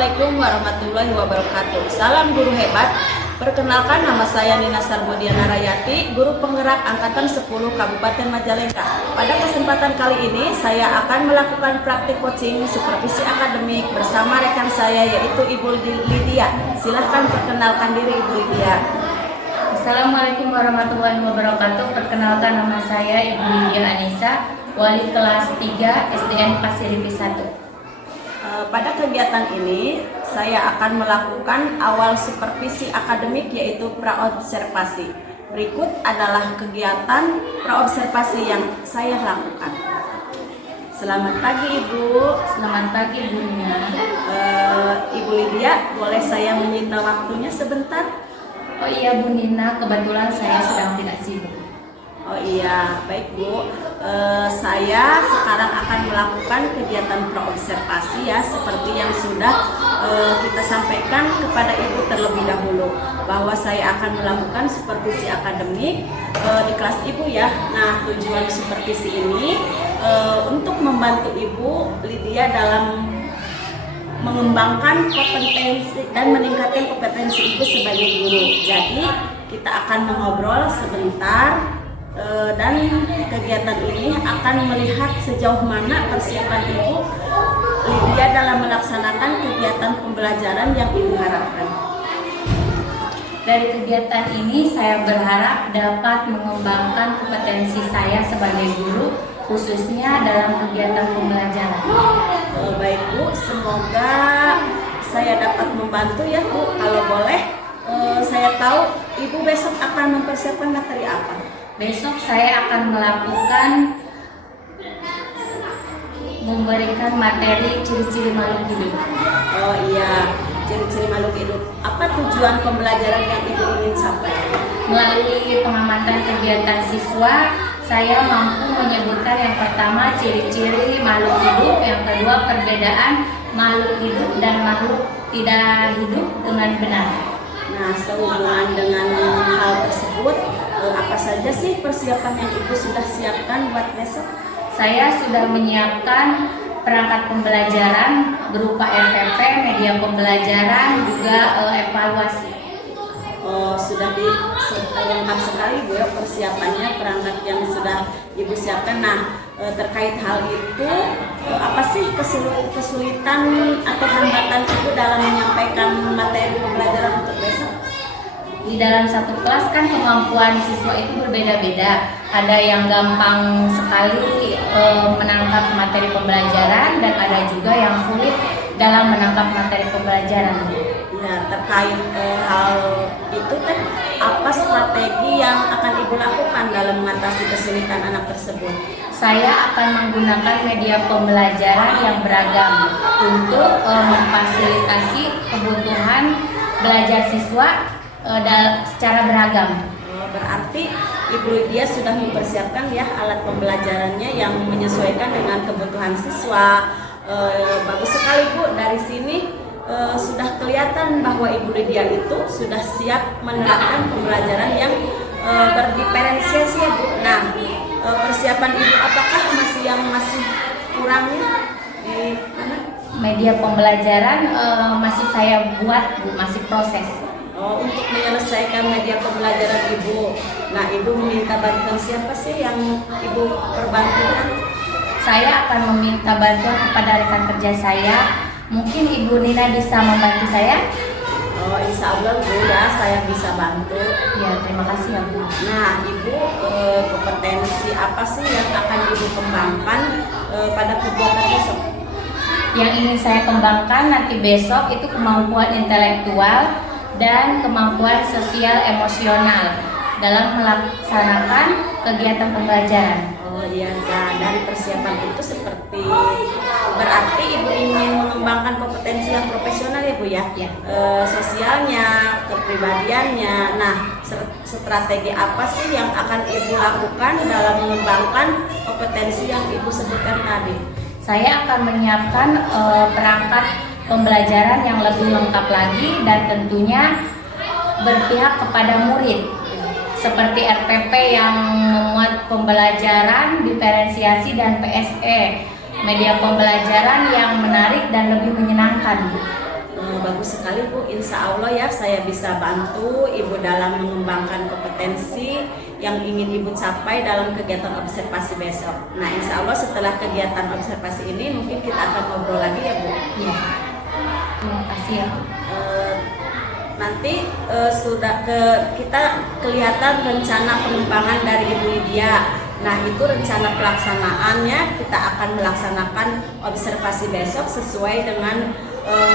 Assalamualaikum warahmatullahi wabarakatuh. Salam guru hebat. Perkenalkan, nama saya Nina Sarmodiana Rayati, guru penggerak Angkatan 10 Kabupaten Majalengka. Pada kesempatan kali ini, saya akan melakukan praktik coaching supervisi akademik bersama rekan saya, yaitu Ibu Lydia. Silahkan perkenalkan diri, Ibu Lydia. Assalamualaikum warahmatullahi wabarakatuh. Perkenalkan, nama saya Ibu Lydia Anissa, wali kelas 3 SDN Pasiripi 1. Pada kegiatan ini, saya akan melakukan awal supervisi akademik, yaitu praobservasi. Berikut adalah kegiatan praobservasi yang saya lakukan. Selamat pagi, Ibu. Selamat pagi, Bu Nina. Ibu Lydia, boleh saya menyita waktunya sebentar? Oh iya, Bu Nina, kebetulan saya sedang tidak sibuk. Oh iya, baik Bu. Saya sekarang akan melakukan kegiatan praobservasi ya, seperti yang sudah kita sampaikan kepada Ibu terlebih dahulu, bahwa saya akan melakukan supervisi akademik di kelas Ibu ya. Nah, tujuan supervisi ini untuk membantu Ibu Lydia dalam mengembangkan kompetensi dan meningkatkan kompetensi Ibu sebagai guru. Jadi, kita akan mengobrol sebentar. Dan kegiatan ini akan melihat sejauh mana persiapan Ibu Lydia dalam melaksanakan kegiatan pembelajaran yang Ibu harapkan. Dari kegiatan ini saya berharap dapat mengembangkan kompetensi saya sebagai guru, khususnya dalam kegiatan pembelajaran. Baik Bu, semoga saya dapat membantu ya Bu. Kalau boleh, saya tahu Ibu besok akan mempersiapkan materi apa? Besok saya akan memberikan materi ciri-ciri makhluk hidup. Oh iya, ciri-ciri makhluk hidup. Apa tujuan pembelajaran yang Ibu ingin sampaikan? Melalui pengamatan kegiatan siswa, saya mampu menyebutkan yang pertama ciri-ciri makhluk hidup, yang kedua perbedaan makhluk hidup dan makhluk tidak hidup dengan benar. Nah, sehubungan dengan hal tersebut, apa saja sih persiapan yang Ibu sudah siapkan buat besok? Saya sudah menyiapkan perangkat pembelajaran berupa RPP, media pembelajaran, juga evaluasi. Oh, sudah lengkap sekali Bu ya persiapannya, perangkat yang sudah Ibu siapkan. Nah, terkait hal itu, apa sih kesulitan atau hambatan Ibu dalam menyampaikan materi pembelajaran untuk besok? Di dalam satu kelas kan kemampuan siswa itu berbeda-beda. Ada yang gampang sekali menangkap materi pembelajaran, dan ada juga yang sulit dalam menangkap materi pembelajaran. Ya, terkait hal itu kan, apa strategi yang akan Ibu lakukan dalam mengatasi kesulitan anak tersebut? Saya akan menggunakan media pembelajaran yang beragam untuk memfasilitasi kebutuhan belajar siswa secara beragam. Berarti Ibu Lydia sudah mempersiapkan ya alat pembelajarannya yang menyesuaikan dengan kebutuhan siswa. Bagus sekali Bu, dari sini sudah kelihatan bahwa Ibu Lydia itu sudah siap menerapkan pembelajaran yang berdiferensiasi ya Bu. Nah, persiapan Ibu apakah masih kurangnya di mana? Media pembelajaran masih saya buat Bu, masih proses. Untuk menyelesaikan media pembelajaran Ibu, nah Ibu meminta bantuan siapa sih yang Ibu perbantukan? Saya akan meminta bantuan kepada rekan kerja saya. Mungkin Ibu Nina bisa membantu saya? Oh, insya Allah Bu ya, saya bisa bantu. Ya, terima kasih ya Bu. Nah Ibu, kompetensi apa sih yang akan Ibu kembangkan pada kegiatan besok? Yang ingin saya kembangkan nanti besok itu kemampuan intelektual dan kemampuan sosial emosional dalam melaksanakan kegiatan pembelajaran. Oh iya, nah dari persiapan itu seperti berarti Ibu ingin mengembangkan kompetensi yang profesional ya Bu ya? Ya. Sosialnya, kepribadiannya. Nah, strategi apa sih yang akan Ibu lakukan dalam mengembangkan kompetensi yang Ibu sebutkan tadi? Saya akan menyiapkan perangkat pembelajaran yang lebih lengkap lagi, dan tentunya berpihak kepada murid, seperti RPP yang memuat pembelajaran, diferensiasi, dan PSE, media pembelajaran yang menarik dan lebih menyenangkan. bagus sekali Bu, insya Allah ya saya bisa bantu Ibu dalam mengembangkan kompetensi yang ingin Ibu capai dalam kegiatan observasi besok. Nah insya Allah setelah kegiatan observasi ini mungkin kita akan ngobrol lagi ya Bu. Iya. Terima kasih ya. Nanti kita kelihatan rencana pengembangan dari Ibu Lydia. Nah itu rencana pelaksanaannya kita akan melaksanakan observasi besok sesuai dengan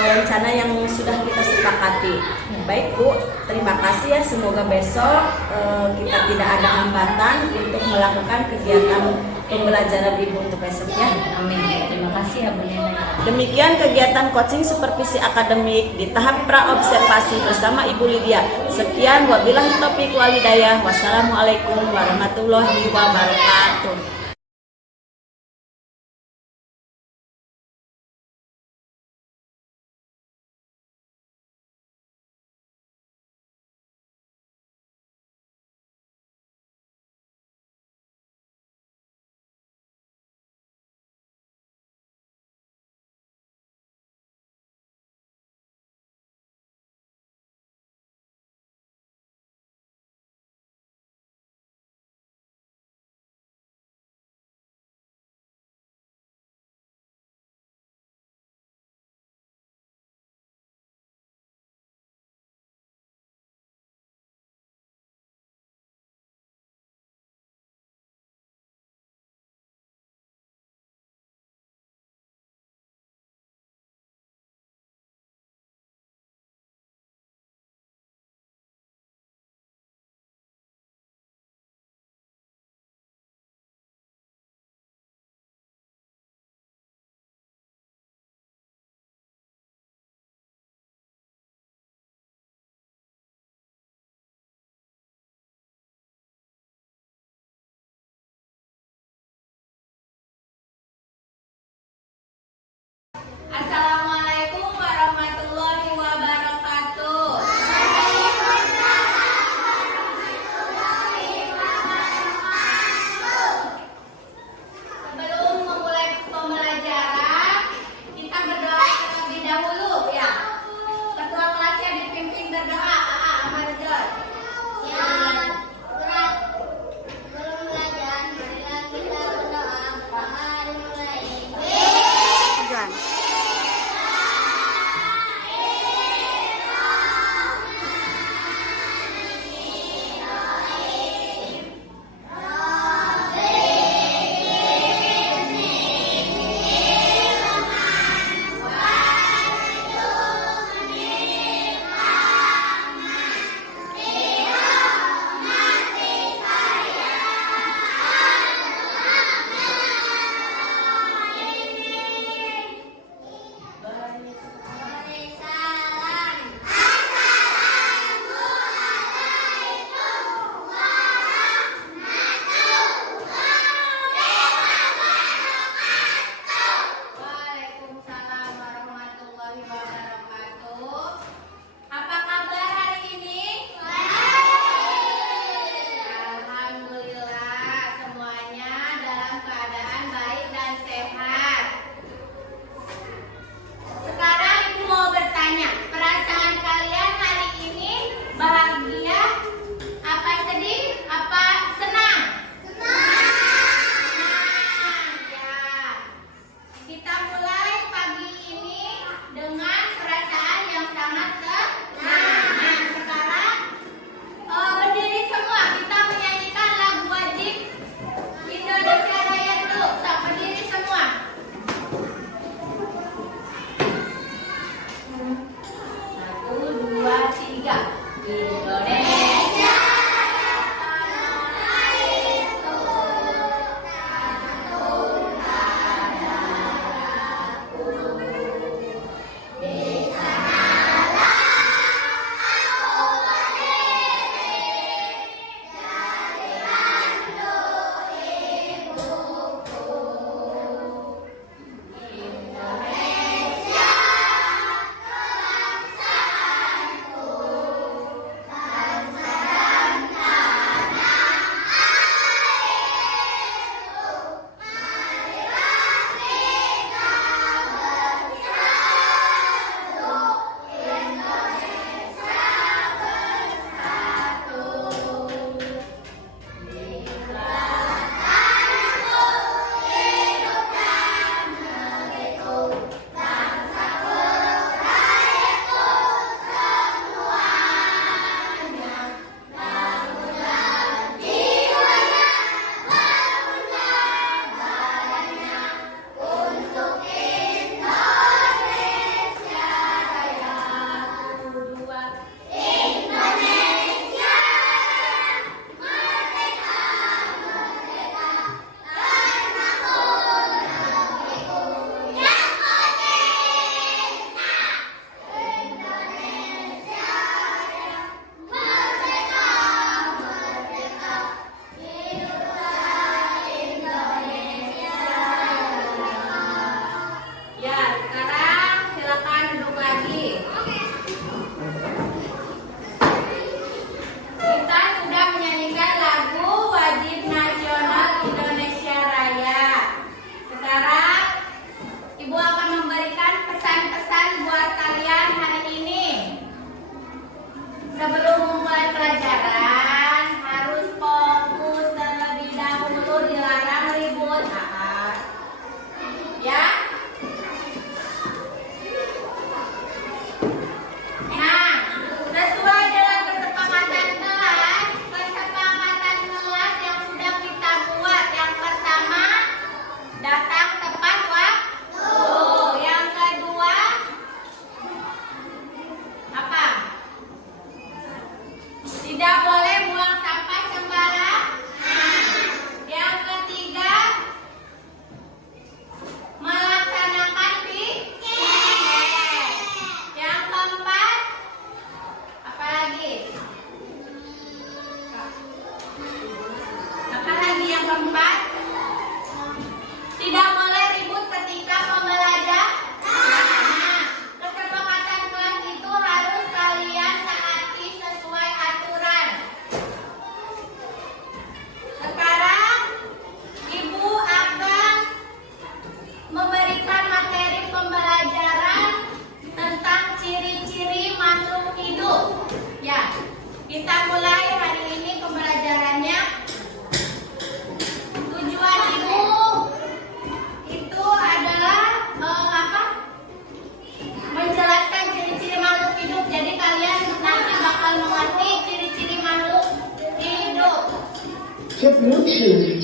rencana yang sudah kita sepakati. Baik Bu, terima kasih ya. Semoga besok kita tidak ada hambatan untuk melakukan kegiatan pembelajaran Ibu untuk besok ya. Amin. Terima kasih ya Bu Nena. Demikian kegiatan coaching supervisi akademik di tahap pra-observasi bersama Ibu Lydia. Sekian, wabillahi taufiq wal hidayah. Wassalamualaikum warahmatullahi wabarakatuh.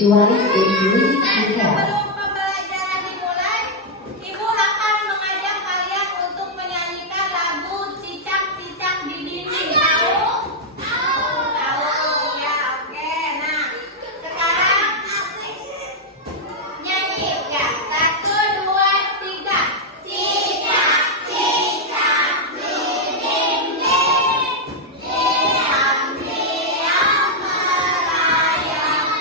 Visualize the English detail. Sebelum pembelajaran dimulai, Ibu akan mengajak kalian untuk menyanyikan lagu Cicak-Cicak di Dinding. Tahu? Tahu. Ya, oke. Nah, sekarang nyanyi ya. 1, 2, 3. Cicak-cicak di dinding, diam-diam merayap,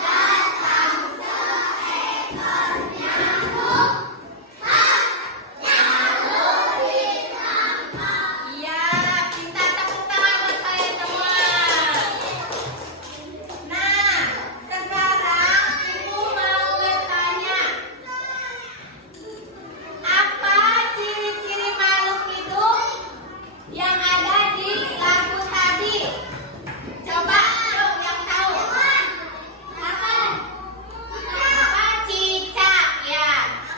datang seekor nyamuk, lalu ditangkap. Iya, kita tepuk tangan buat kalian semua. Nah, sekarang Ibu mau bertanya, apa ciri-ciri makhluk hidup yang ada di lagu tadi? Coba yuk yang tahu. Apa? Cicak ya.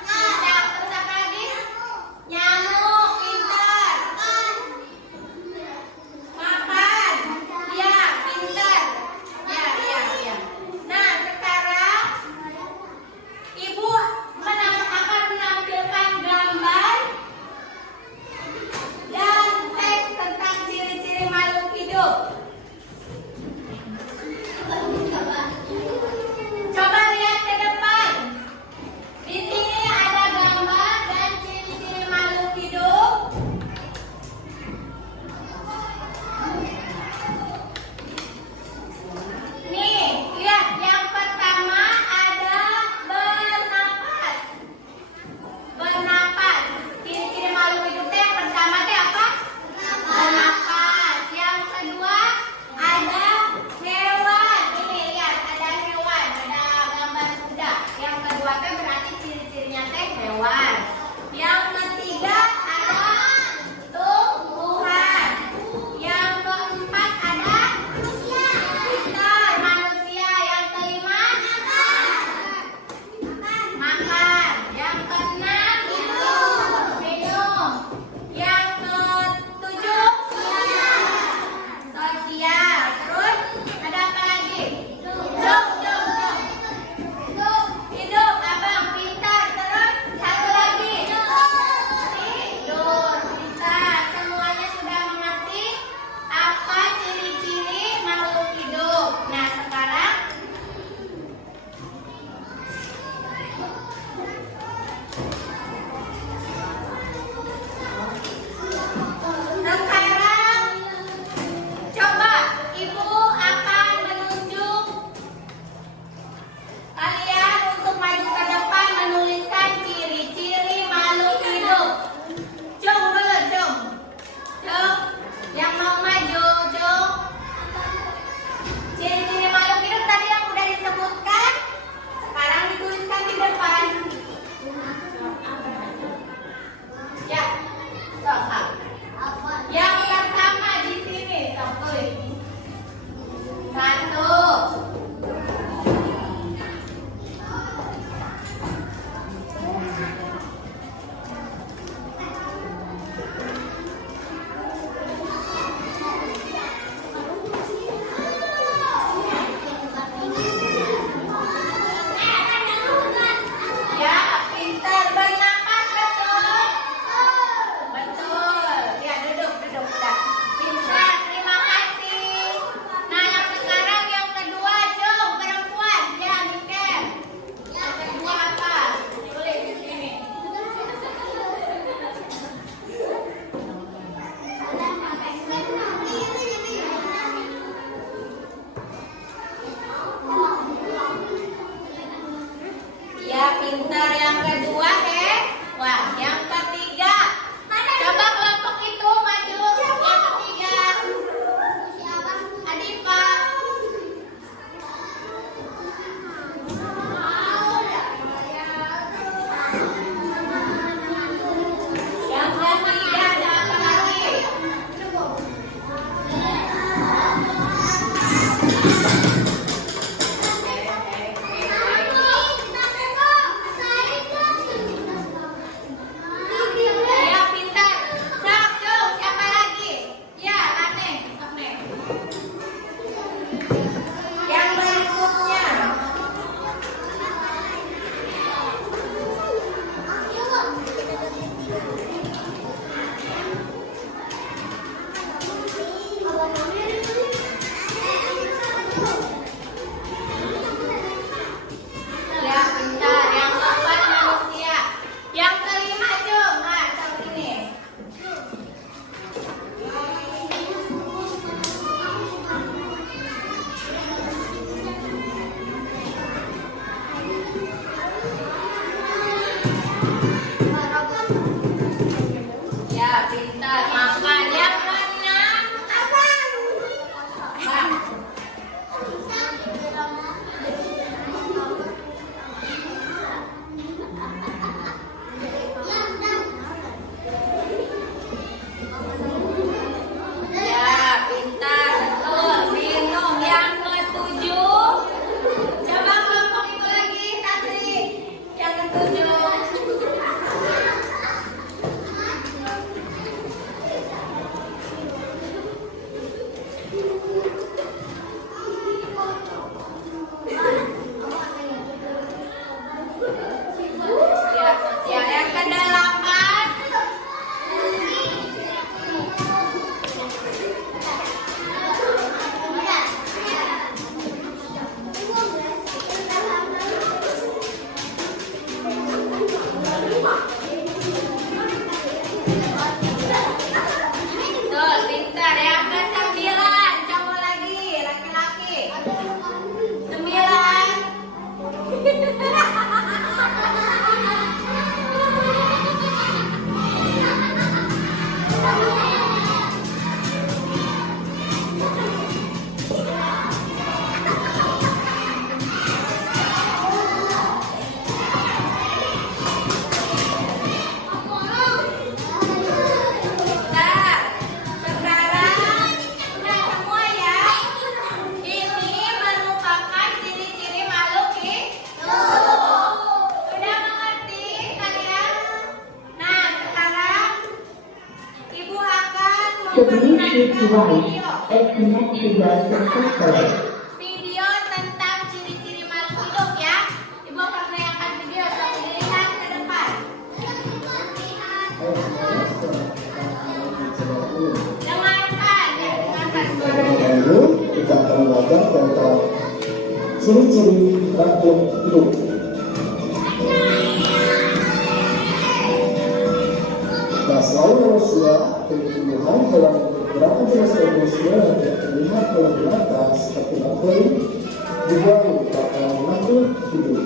Cicak, terus apa lagi? Nyamuk, pintar. Makan. Ya, pintar. Ya. Nah, sekarang Ibu akan menampilkan gambar dan teks tentang ciri-ciri makhluk hidup. Coba lihat ke depan. Di sini ada gambar dan ciri-ciri makhluk hidup. Nih, lihat yang pertama ada bernapas. Bernapas. Ciri-ciri makhluk hidup teh yang pertama teh apa? Bernapas. Yang kedua ada hewan. Ini lihat ada hewan, ada gambar kuda. Yang kedua teh berarti ciri-cirinya teh hewan. Yang ketiga ada tumbuhan. Yang keempat ada manusia. Yang kelima makan. Yang keenam minum. Yang ketujuh sosial. Terus ada apa lagi? Hidup, abang pintar. Terus satu lagi tidur. Pintar. Semuanya sudah mengerti apa ciri-ciri makhluk hidup. Nah, sekarang coba Ibu akan menunjuk kalian untuk maju ke depan menuliskan ciri-ciri makhluk hidup. Cung dulu, Cung. Cung, yang mau maju, Cung. Ciri-ciri makhluk hidup tadi yang udah disebutkan, sekarang dituliskan di depan. Ya, sok. Yang pertama di sini, sok tulis. 1. Ya, pintar bernapas, betul. Betul. Ya, duduk. Dah. Pintar, terima kasih. Nah, yang sekarang yang kedua, Jom, perempuan. Ya, Mikel. Yang kedua apa? Tulis di sini. Ya, pintar. Yang kedua, wah, yang ketiga. Coba kelompok itu maju. Yang ketiga. Adipa. Yang ketiga ada apa lagi? Proceed to right and connect to the successfully. Video tentang ciri-ciri makhluk hidup ya. Ibu akan menayangkan video sampai dilihat ke depan. Dengarkan, ya, dengarkan. Lalu kita akan belajar tentang ciri-ciri makhluk hidup. Nah, selain manusia, tumbuhan hewan beberapa jenis organisme yang tidak terlihat oleh mata seperti bakteri juga merupakan makhluk hidup.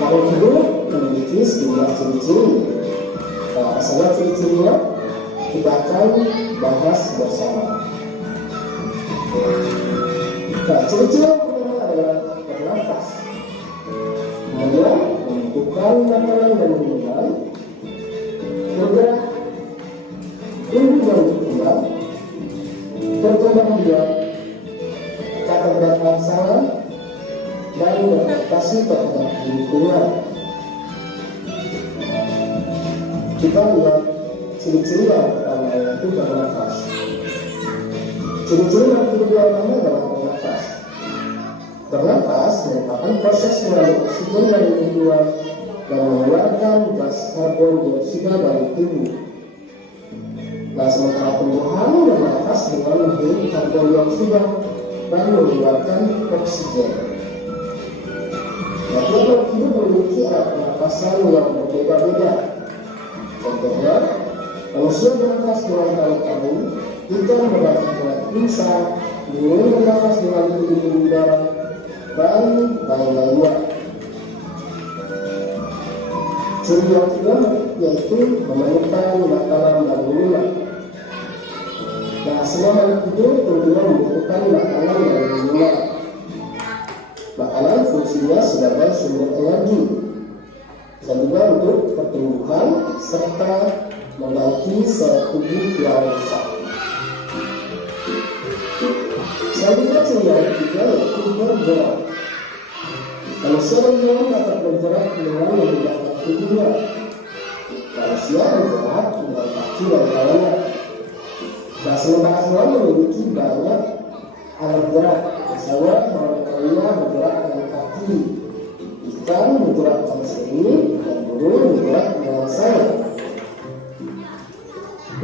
Makhluk hidup memiliki sejumlah ciri-ciri. Apa saja ciri-cirinya? Kita akan bahas bersama. Nah, ciri-ciri yang pertama adalah bernafas. Kemudian membutuhkan makanan dan minuman, bergerak, tumbuh dan berkembang, berkembang biak, tak terdapat masalah, dan beradaptasi terhadap lingkungan. Kita lihat ciri-ciri yang pertama yaitu bernafas. Ciri-ciri yang kedua pertama adalah bernafas. Bernafas merupakan proses mengambil oksigen dari lingkungan dan mengeluarkan gas karbon dioksida dari tubuh. Nah, sementara tumbuhan bernafas dengan menghirup karbon dioksida dan mengeluarkan oksigen. Nah, makhluk hidup memiliki alat pernafasan yang berbeda-beda. Contohnya, manusia bernafas dengan paru-paru, ikan bernafas dengan insang, burung bernafas dengan hidung udara, dan lain-lainnya. Ciri yang kedua yaitu memerlukan makanan dan minuman. Nah, semua makhluk hidup tentunya membutuhkan makanan dan minuman. Makanan fungsinya sebagai sumber energi dan juga untuk pertumbuhan serta mengganti sel tubuh yang rusak. Selanjutnya ciri yang ketiga yaitu bergerak. Manusia dan hewan dapat bergerak dengan memindahkan tubuhnya. Manusia bergerak dengan kaki dan tangannya. Nah, sementara hewan memiliki banyak alat gerak. Misalnya hewan lainnya bergerak dengan kaki, ikan bergerak dengan sirip, dan burung bergerak dengan sayap.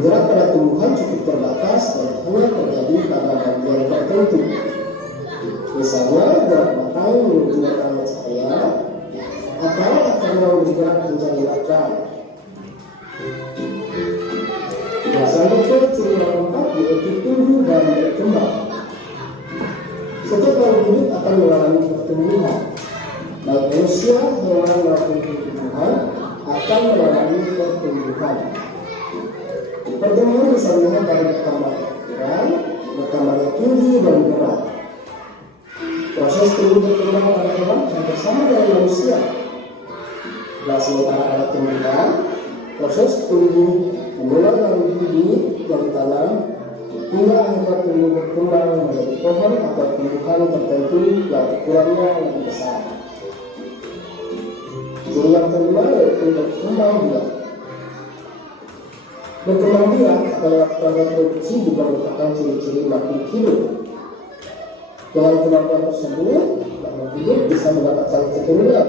Gerak pada tumbuhan cukup terbatas dan hanya terjadi pada bagian tertentu. Misalnya gerak batang menuju mata cahaya atau akarnya bergerak mencari makan. Nah, selanjutnya ciri yang keempat yaitu tumbuh dan berkembang. Setiap makhluk hidup akan mengalami pertumbuhan. Baik manusia, hewan maupun tumbuhan akan mengalami pertumbuhan. Pertumbuhan bisa dilihat dari bertambahnya ukuran, bertambahnya tinggi dan berat. Proses tumbuh berkembang pada hewan hampir sama dengan manusia. Nah, sementara pada tumbuhan, proses tumbuh dimulai dari biji dari tanam hingga akhirnya tumbuh berkembang menjadi pohon atau tumbuhan tertentu yang ukurannya lebih besar. Ciri yang kedua yaitu berkembang biak. Berkembang biak adalah reproduksi juga merupakan ciri-ciri makhluk hidup. Dengan kemampuan tersebut, makhluk hidup bisa mendapatkan keturunan.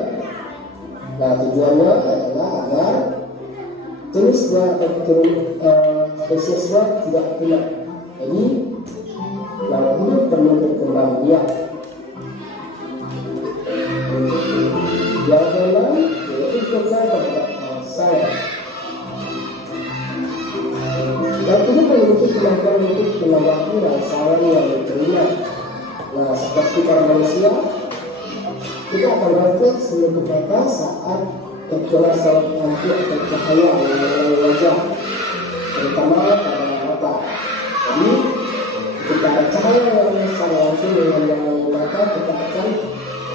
Nah, tujuannya adalah agar jenisnya atau spesiesnya tidak punah. Jadi, makhluk hidup perlu berkembang biak. Yang keenam yaitu kerja terhadap sayap. Dan ini memiliki kemampuan untuk melewati rangsangan yang diterima. Nah, seperti para manusia, kita akan refleks menutup mata saat terkena sorot lampu atau cahaya melalui wajah, terutama pada mata. Jadi, ketika ada cahaya yang secara langsung dengan mata, kita akan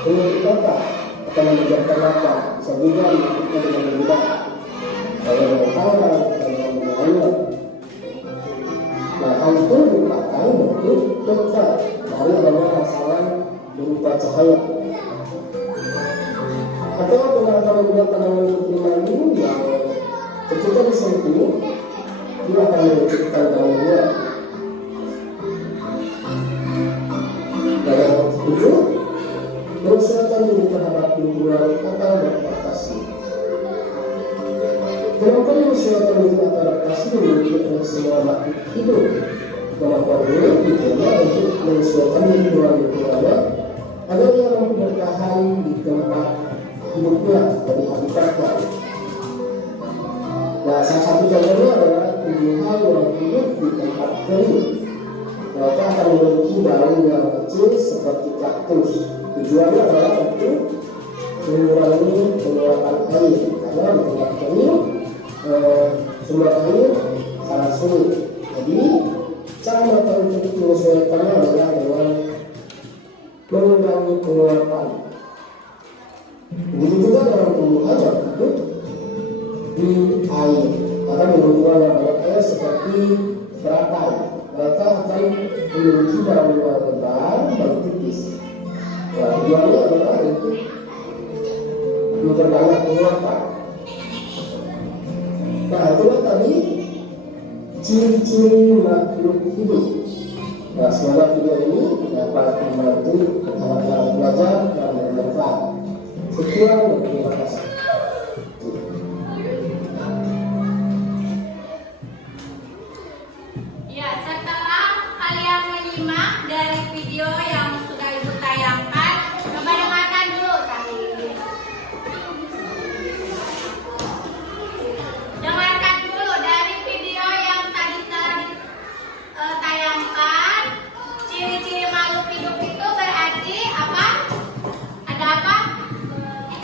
menutup mata atau memejamkan mata. Bisa juga menutupnya dengan mudah. Kalau dengan tangan atau dengan lainnya. Nah, hal itu merupakan bentuk total dari adanya rangsangan berupa cahaya. Atau dengan apabila tanaman pribadi yang Ketika disentuh, dia akan menciptakan gangguan. Dalam tujuh, menyesuaikan diri terhadap lingkungan atau beradaptasi. Kemampuan menyesuaikan diri atau adaptasi dimiliki oleh semua makhluk hidup. Kemampuan ini dijaga untuk menyesuaikan diri dengan lingkungannya agar ia mampu bertahan di tempat hidupnya dari habitatnya. Nah, salah satu contohnya adalah tumbuhan yang hidup di tempat kering. Mereka akan memiliki daun yang kecil seperti kaktus. Tujuannya adalah untuk mengurangi pengeluaran air, karena di tempat kering sumber air sangat sulit. Jadi cara mereka untuk menyesuaikannya adalah dengan mengurangi pengeluaran. Begitu juga dengan tumbuhan yang hidup di air, karena di lingkungan yang banyak air seperti teratai, mereka akan memiliki daun yang lebar dan tipis. Nah, tujuannya adalah untuk memperbanyak pengeluaran. Nah, itulah tadi ciri-ciri makhluk hidup. Nah, semoga video ini dapat membantu anak-anak belajar dan bermanfaat. Sekian dan terima kasih. Ya, setelah kalian menyimak dari video yang sudah Ibu tayangkan, coba dengarkan dulu tadi. Dengarkan dulu dari video yang tadi tayangkan. Ciri-ciri makhluk hidup itu berarti apa? Ada apa?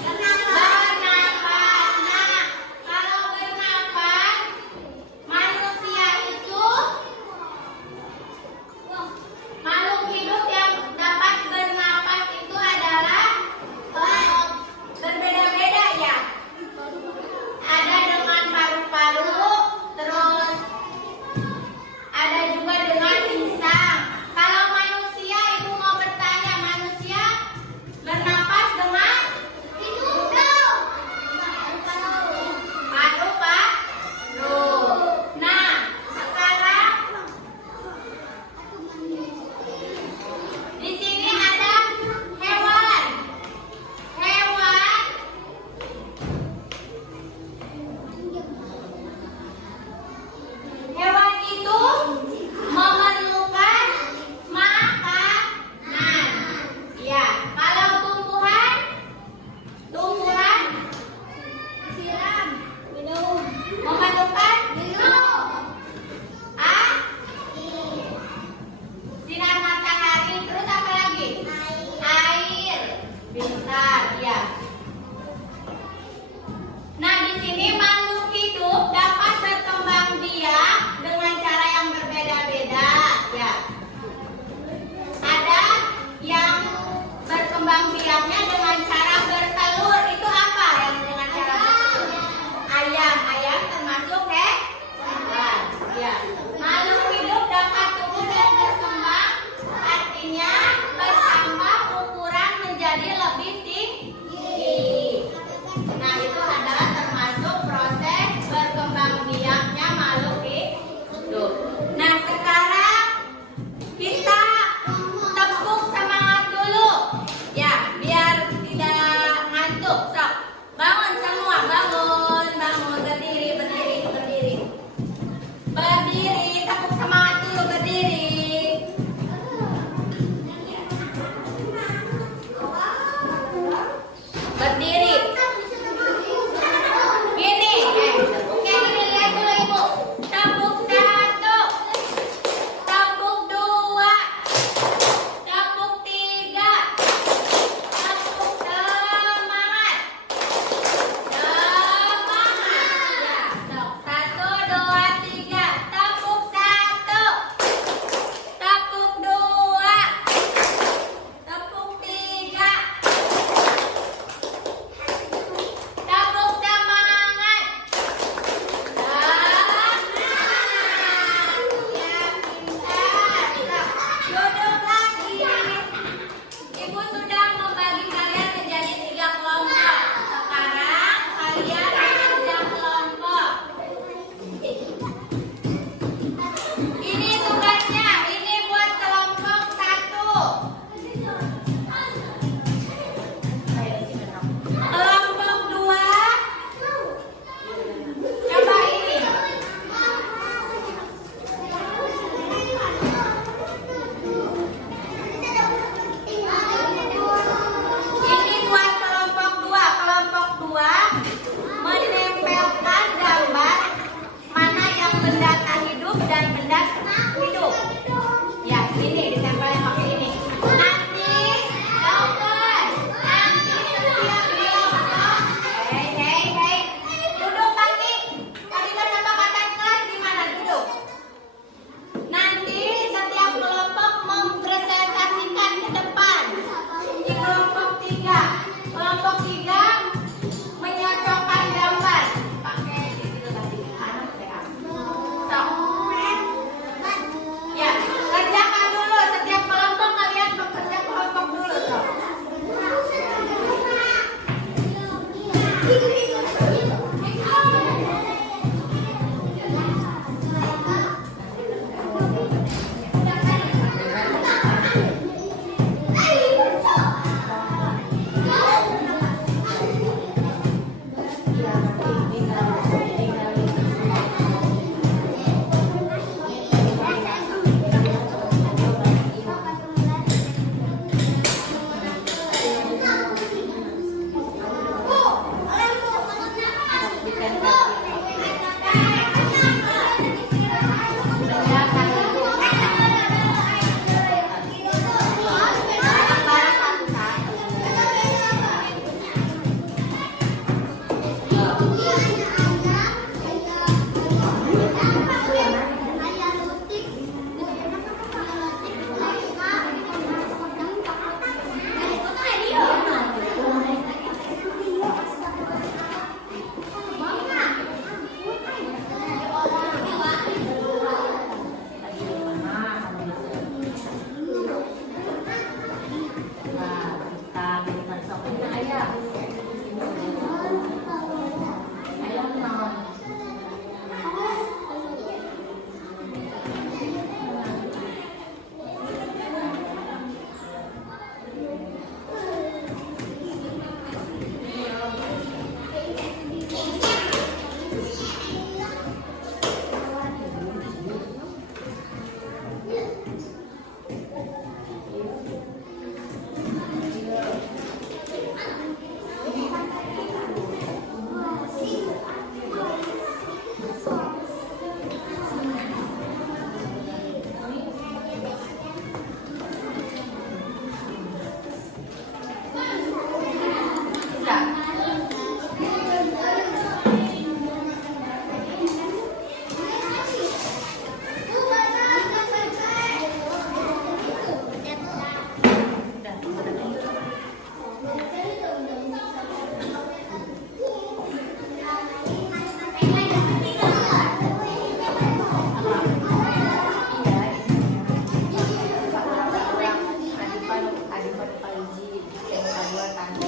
Bernapas. Nah, kalau bernapas, manusia itu makhluk hidup yang dapat bernapas itu adalah berbeda-beda ya. Ada dengan paru-paru, terus ada juga dengan insang. Kalau manusia, Ibu mau bertanya, manusia bernapas dengan paru-paru. Nah, sekarang di sini ada hewan. Hewan itu memerlukan makanan. Ya, kalau tumbuhan siram, minum, memerlukan minum. Sinar matahari, terus apa lagi? Air. Bentar, ya. Nah, di sini makhluk hidup dapat berkembang biak dengan cara yang berbeda-beda, ya. Ada yang berkembang biaknya dengan cara bertelur. Itu apa yang dengan cara bertelur? Ayam termasuk hewan. Ya. Makhluk hidup dapat tumbuh dan berkembang, artinya bertambah ukuran menjadi lebih tinggi. Nah, itu adalah termasuk proses berkembang biaknya makhluk hidup. Nah, sekarang kita tepuk semangat dulu, ya, biar tidak ngantuk. Sok, bangun semua, bangun, berdiri, tepuk semangat dulu, berdiri. Berdiri. Gini, tepuknya gini, lihat dulu Ibu. Tepuk satu, tepuk dua, tepuk tiga, tepuk semangat. Ya, sok. 1, 2, 3, tepuk satu, tepuk dua, tepuk tiga, adik pada Palji, yang kedua tante.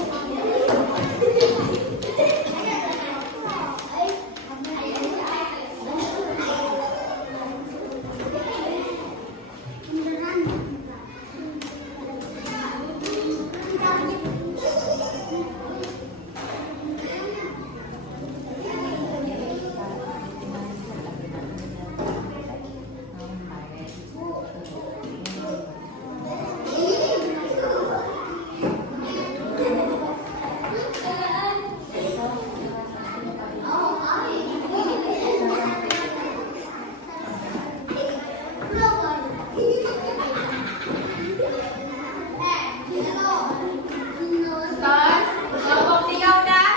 Kelompok 3 udah?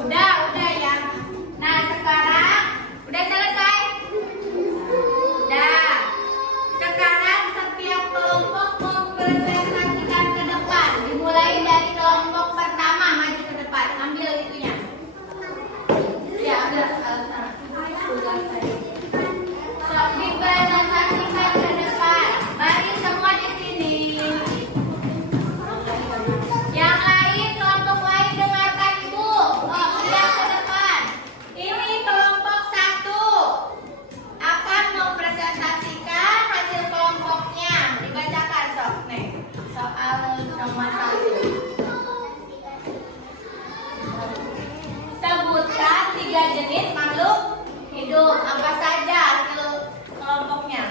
Udah ya. Nah sekarang udah selesai. Udah. Sekarang setiap kelompok mempresentasikan ke depan. Dimulai dari kelompok pertama maju ke depan. Ambil itunya. Ya ambil. Sok dipresentasikan ke depan. Mari semua di sini. Yang lain, kelompok lain dengarkan ibu. Lihat ke depan. Ini kelompok 1 akan mempresentasikan hasil kelompoknya. Dibacakan sok nih. Soal nomor 1. Sebutkan 3 jenis makhluk hidup. Apa saja hasil kelompoknya?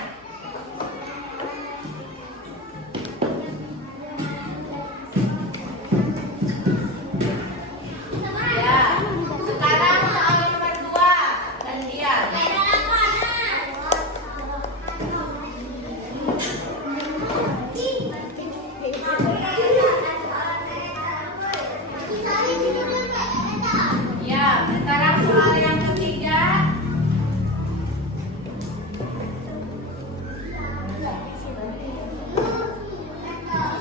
Ya. Sekarang soal nomor 2. Gantian. Ya, sekarang soal yang ketiga.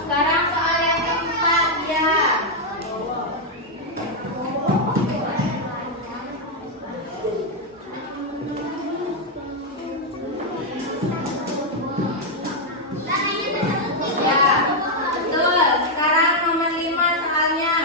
Sekarang soal yang keempat ya. Ya, betul. Sekarang nomor 5 soalnya.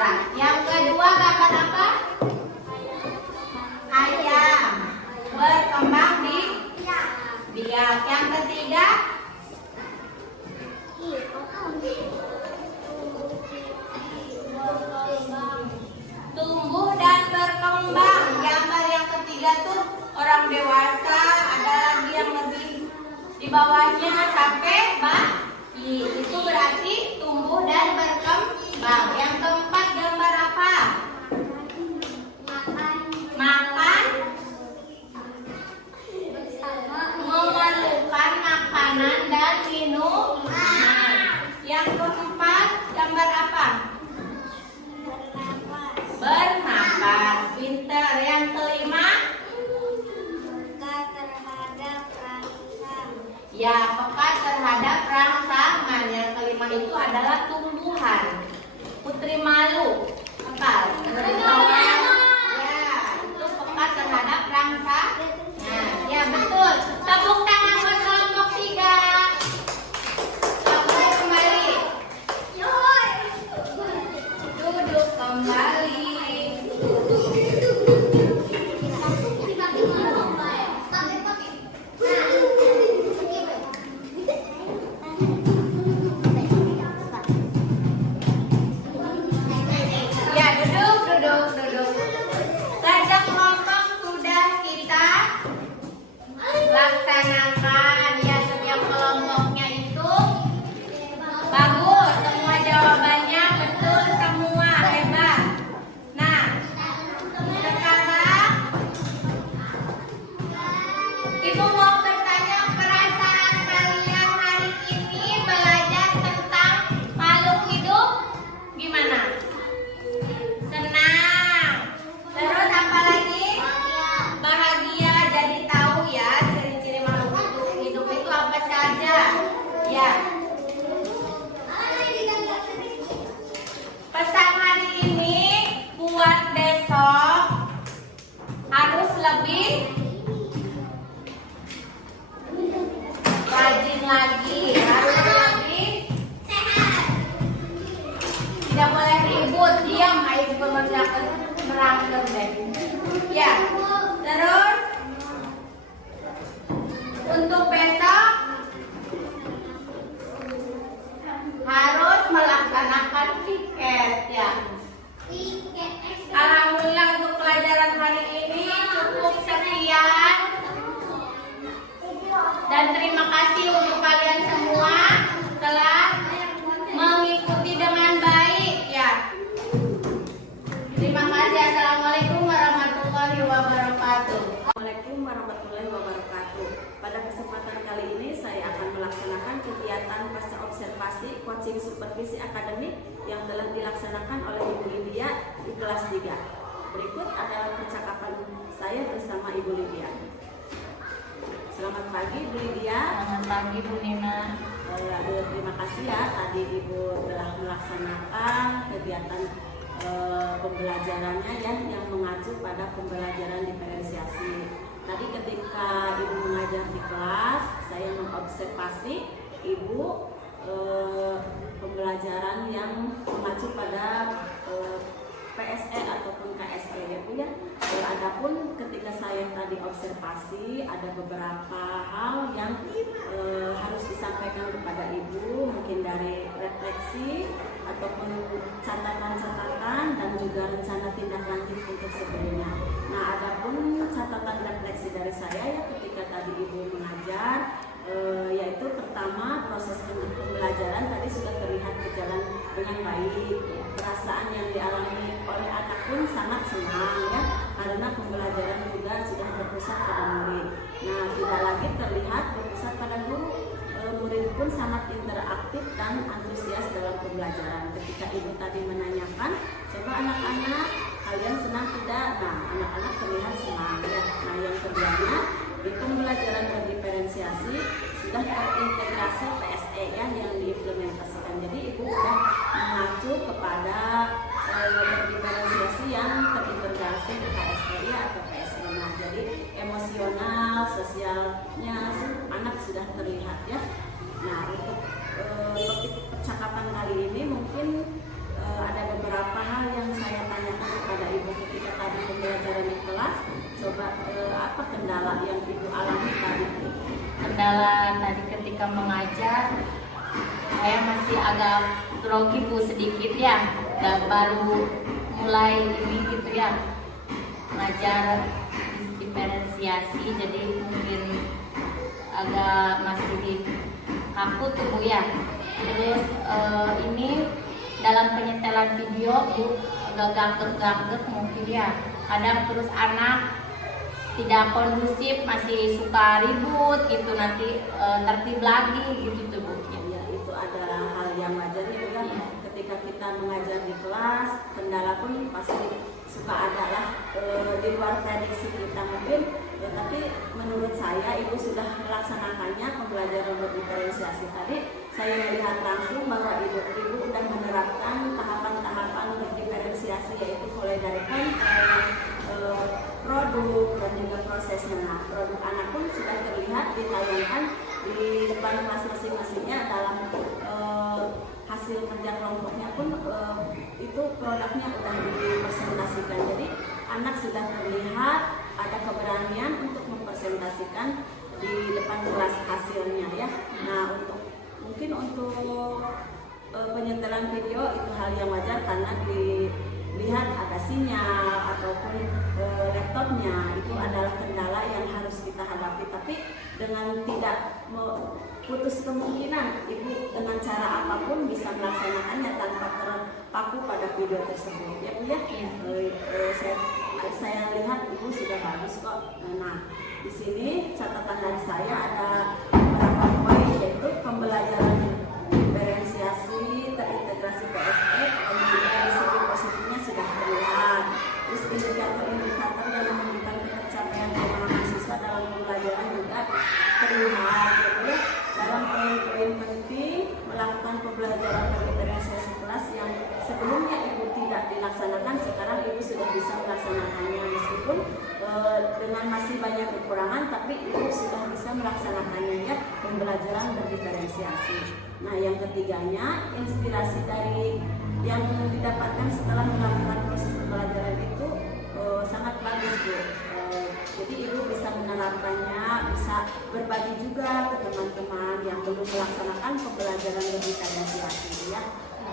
merah. Yang kedua gambar apa? Ayam berkembang di biak. Yang ketiga tumbuh dan berkembang. Gambar yang ketiga tuh orang dewasa, ada lagi yang lebih di bawahnya sampai bayi. Itu berarti tumbuh dan berkembang. Yang keempat gambar apa? Makan. Memerlukan makanan dan minuman. Yang keempat gambar apa? Bernapas. Pintar. Yang kelima ya, peka terhadap rangsangan. Yang kelima itu adalah tumbuhan. Putri malu apa? Ya, itu peka terhadap rangsangan. Ya betul. Tepuk tangan buat kelompok 3. Kelompok kembali. Duduk kembali. Ya, duduk. Sejak kelompok sudah kita laksanakan. Ya, setiap kelompoknya itu bagus. Semua jawabannya betul semua. Hebat. Nah, sekarang Ibu mau bertanya perasaan kalian hari ini belajar tentang makhluk hidup gimana? Senang. Terus apa lagi? Bahagia. Jadi tahu ya ciri-ciri makhluk hidup itu apa saja. Ya. Pesan hari ini buat besok harus lebih rajin lagi, harus lebih sehat. Tidak boleh ribut, diam, ayo juga mengerjakan merangkul deh. Ya, terus untuk besok harus melaksanakan tiket ya. Alhamdulillah untuk pelajaran hari ini cukup sekian. Dan terima kasih untuk kalian semua telah mengikuti dengan baik ya. Terima kasih. Assalamualaikum warahmatullahi wabarakatuh. Assalamualaikum warahmatullahi wabarakatuh. Pada kesempatan kali ini saya akan melaksanakan kegiatan pasca observasi coaching supervisi akademik yang telah dilaksanakan oleh Ibu Lydia di kelas 3. Berikut adalah percakapan saya bersama Ibu Lydia. Selamat pagi Bu Lydia. Selamat pagi Bu Nina. Terima kasih ya tadi Ibu telah melaksanakan kegiatan pembelajarannya ya yang mengacu pada pembelajaran diferensiasi. Tadi ketika Ibu mengajar di kelas, saya mengobservasi Ibu pembelajaran yang mengacu pada PSE ataupun KSE ya Bu ya. Adapun ketika saya tadi observasi ada beberapa hal yang harus disampaikan kepada Ibu, mungkin dari refleksi ataupun catatan-catatan dan juga rencana tindak lanjut untuk sebelumnya. Nah, adapun catatan refleksi dari saya ya ketika tadi Ibu mengajar, yaitu pertama proses pembelajaran tadi sudah terlihat berjalan dengan baik. Perasaan yang dialami oleh anak pun sangat senang ya, karena pembelajaran juga sudah berpusat pada murid. Nah, tidak lagi terlihat berpusat pada guru. Murid pun sangat interaktif dan antusias dalam pembelajaran. Ketika Ibu tadi menanyakan, coba anak-anak kalian senang tidak? Nah, anak-anak terlihat senang ya. Nah, yang keduanya di pembelajaran berdiferensiasi sudah terintegrasi PSE ya yang diimplementasikan. Jadi Ibu sudah mengacu kepada berdiferensiasi yang terintegrasi ke KSE atau PSE. Nah, jadi emosional, sosialnya anak sudah terlihat ya. Nah, untuk topik percakapan kali ini mungkin ada beberapa hal mengajar, saya masih agak grogi Bu sedikit ya, baru mulai ini gitu ya, mengajar diferensiasi, jadi mungkin agak masih kaku tuh Bu ya. Terus ini dalam penyetelan video Bu agak gagek-gagek mungkin ya, kadang terus anak tidak kondusif, masih suka ribut gitu, nanti tertib lagi gitu tuh Bu. Ya, itu adalah hal yang wajar ya kan. Ketika kita mengajar di kelas, kendala pun pasti suka ada lah di luar prediksi kita mungkin ya, tapi menurut saya Ibu sudah melaksanakannya pembelajaran berdiferensiasi tadi. Saya melihat langsung bahwa Ibu sudah menerapkan tahapan-tahapan berdiferensiasi, yaitu mulai dari konten, produk, dan juga prosesnya. Nah, produk anak pun sudah terlihat ditayangkan di depan kelas masing-masingnya dalam hasil kerja kelompoknya pun itu produknya sudah dipresentasikan. Jadi anak sudah terlihat ada keberanian untuk mempresentasikan di depan kelas hasilnya ya. Nah, mungkin untuk penyetelan video itu hal yang wajar karena dilihat ada sinyal ataupun laptopnya, itu adalah kendala yang harus kita hadapi. Tapi dengan tidak putus kemungkinan Ibu dengan cara apapun bisa melaksanakannya tanpa terpaku pada video tersebut ya Bu ya. Saya lihat Ibu sudah bagus kok. Nah, di sini catatan dari saya ada beberapa poin, yaitu pembelajaran diferensiasi terintegrasi PSE dan juga disiplin positifnya sudah terlihat. Terus indikator-indikator yang menunjukkan pencapaian pemahaman siswa dalam pembelajaran juga terlihat ya. Dalam poin-poin penting melakukan pembelajaran diferensiasi kelas yang sebelumnya Ibu tidak dilaksanakan, sekarang Ibu sudah bisa melaksanakannya meskipun dengan masih banyak kekurangan, tapi Ibu sudah bisa melaksanakannya ya, pembelajaran berdiferensiasi. Nah, yang ketiganya, inspirasi dari yang didapatkan setelah melakukan proses pembelajaran itu sangat bagus Bu. Jadi Ibu bisa menerapkannya, bisa berbagi juga ke teman-teman yang belum melaksanakan pembelajaran berdiferensiasi ya.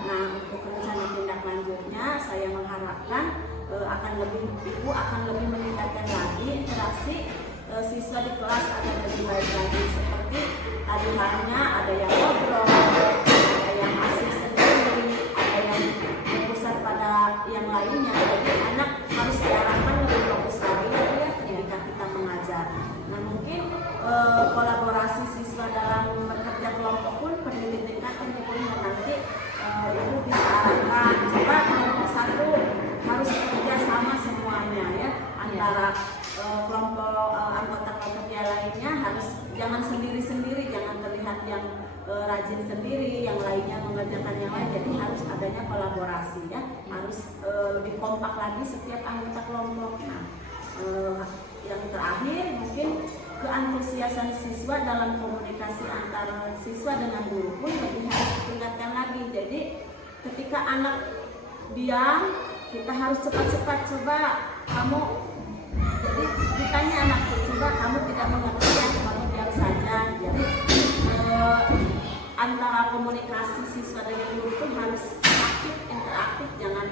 Nah, untuk rencana tindak lanjutnya saya mengharapkan Ibu akan lebih meningkatkan lagi interaksi siswa di kelas agar lebih baik lagi, seperti tadi halnya ada yang ngobrol, ada yang masih sendiri, ada yang berpusat pada yang lainnya. Jadi anak harus diarahkan lebih fokus lagi ya ketika kita mengajar. Nah, mungkin kolaborasi siswa dalam bekerja kelompok pun perlu ditingkatkan nanti. Ibu bisa arahkan, coba kelompok satu harus bekerja sama semuanya ya, antara kelompok anggota kelompok yang lainnya harus jangan sendiri-sendiri, jangan terlihat yang rajin sendiri, yang lainnya mengerjakan yang lain. Jadi harus adanya kolaborasi ya, harus lebih kompak lagi setiap anggota kelompok. Nah, yang terakhir mungkin keantusiasan siswa dalam komunikasi antara siswa dengan guru pun lebih harus ditingkatkan lagi. Jadi ketika anak diam, kita harus cepat-cepat coba kamu. Jadi ditanya anakku, coba kamu tidak mengerti ya, kamu diam saja. Jadi antara komunikasi siswa dengan guru pun harus aktif, interaktif. Jangan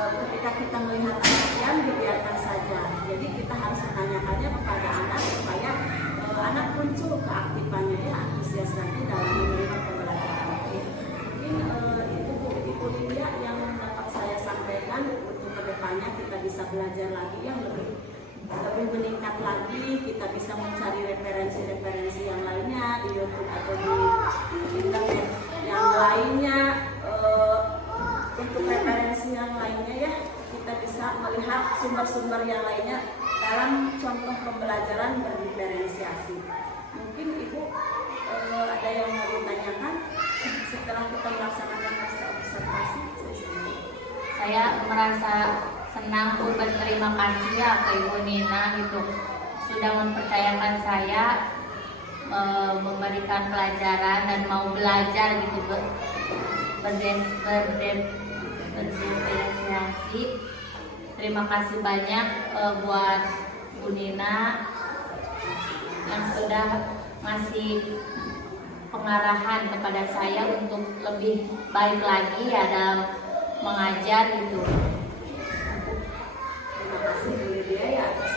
ketika kita melihat anak diam dibiarkan saja. Jadi kita harus menanyakannya kepada anak supaya anak muncul keaktifannya ya, antusias nanti dalam menerima pembelajaran. Mungkin itu Bu Ibu Lydia yang dapat saya sampaikan. Untuk kedepannya kita bisa belajar lagi ya, lebih meningkat lagi. Kita bisa mencari referensi-referensi yang lainnya di YouTube atau di internet yang lainnya. Untuk referensi yang lainnya ya, kita bisa melihat sumber-sumber yang lainnya dalam contoh pembelajaran berdiferensiasi. Mungkin Ibu ada yang mau ditanyakan setelah kita melaksanakan proses observasi? Saya merasa senang Bu, berterima kasih ya ke Ibu Nina gitu, sudah mempercayakan saya memberikan pelajaran dan mau belajar gitu berdiferensiasi. Terima kasih banyak buat Bu Nina yang sudah ngasih pengarahan kepada saya untuk lebih baik lagi ya dalam mengajar gitu. Terima kasih Bu Lydia ya atas